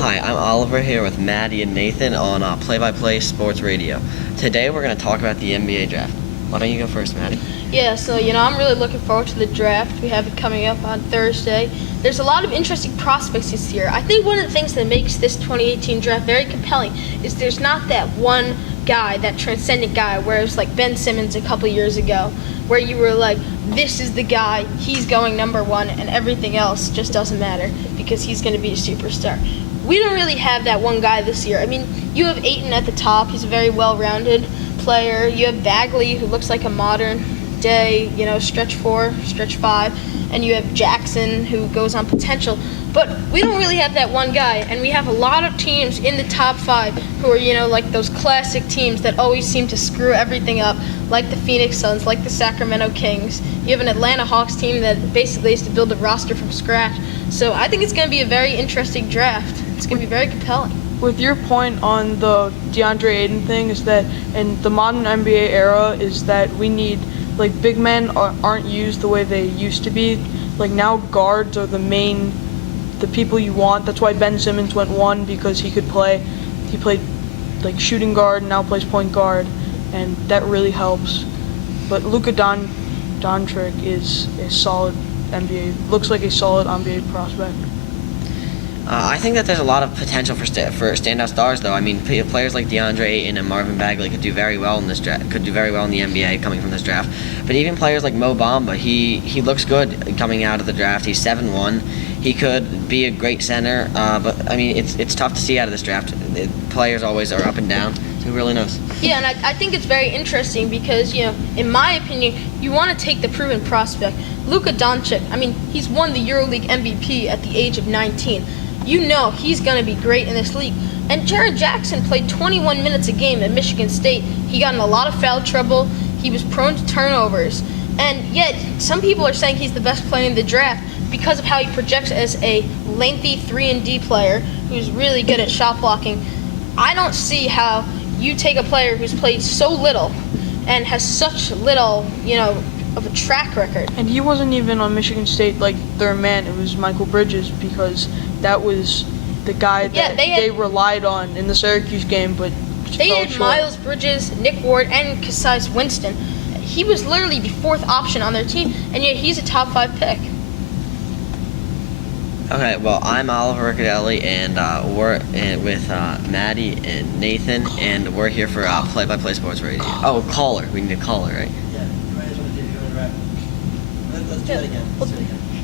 Hi, I'm Oliver here with Maddie and Nathan on Play-by-Play Sports Radio. Today we're going to talk about the NBA draft. Why don't you go first, Maddie? Yeah, so, I'm really looking forward to the draft. We have it coming up on Thursday. There's a lot of interesting prospects this year. I think one of the things that makes this 2018 draft very compelling is there's not that one guy, that transcendent guy, where it was like Ben Simmons a couple years ago, where you were like, this is the guy, he's going number one, and everything else just doesn't matter because he's going to be a superstar. We don't really have that one guy this year. I mean, you have Ayton at the top. He's a very well-rounded player. You have Bagley, who looks like a modern day, stretch 4, stretch 5. And you have Jackson, who goes on potential. But we don't really have that one guy. And we have a lot of teams in the top 5 who are, like those classic teams that always seem to screw everything up, like the Phoenix Suns, like the Sacramento Kings. You have an Atlanta Hawks team that basically has to build a roster from scratch. So I think it's going to be a very interesting draft. It's going to be very compelling. With your point on the DeAndre Ayton thing, is that in the modern NBA era is that we need, like, big men aren't used the way they used to be. Like, now guards are the people you want. That's why Ben Simmons went 1, because he played like shooting guard, now plays point guard, and that really helps. But Luka Doncic is a solid looks like a solid NBA prospect. I think that there's a lot of potential for standout stars, though. I mean, players like DeAndre Ayton and Marvin Bagley could do very well in this draft. Could do very well in the NBA coming from this draft. But even players like Mo Bamba, he looks good coming out of the draft. He's 7'1". He could be a great center. But I mean, it's tough to see out of this draft. Players always are up and down. So who really knows? Yeah, and I think it's very interesting because, in my opinion, you want to take the proven prospect. Luka Doncic, I mean, he's won the EuroLeague MVP at the age of 19. He's going to be great in this league. And Jaren Jackson played 21 minutes a game at Michigan State. He got in a lot of foul trouble. He was prone to turnovers. And yet, some people are saying he's the best player in the draft because of how he projects as a lengthy 3-and-D player who's really good at shot blocking. I don't see how you take a player who's played so little and has such little, of a track record. And he wasn't even on Michigan State like their man. It was Michael Bridges, because that was the guy that they relied on in the Syracuse game, but they had Miles Bridges, Nick Ward, and Cassius Winston. He was literally the 4th option on their team, and yet he's a top 5 pick. Okay, well, I'm Oliver Riccadelli, and we're with Maddie and Nathan, and we're here for Play-by-Play Sports Radio. Oh, caller. We need a caller, right? Yeah, you might just want to do it right. Let's do that again.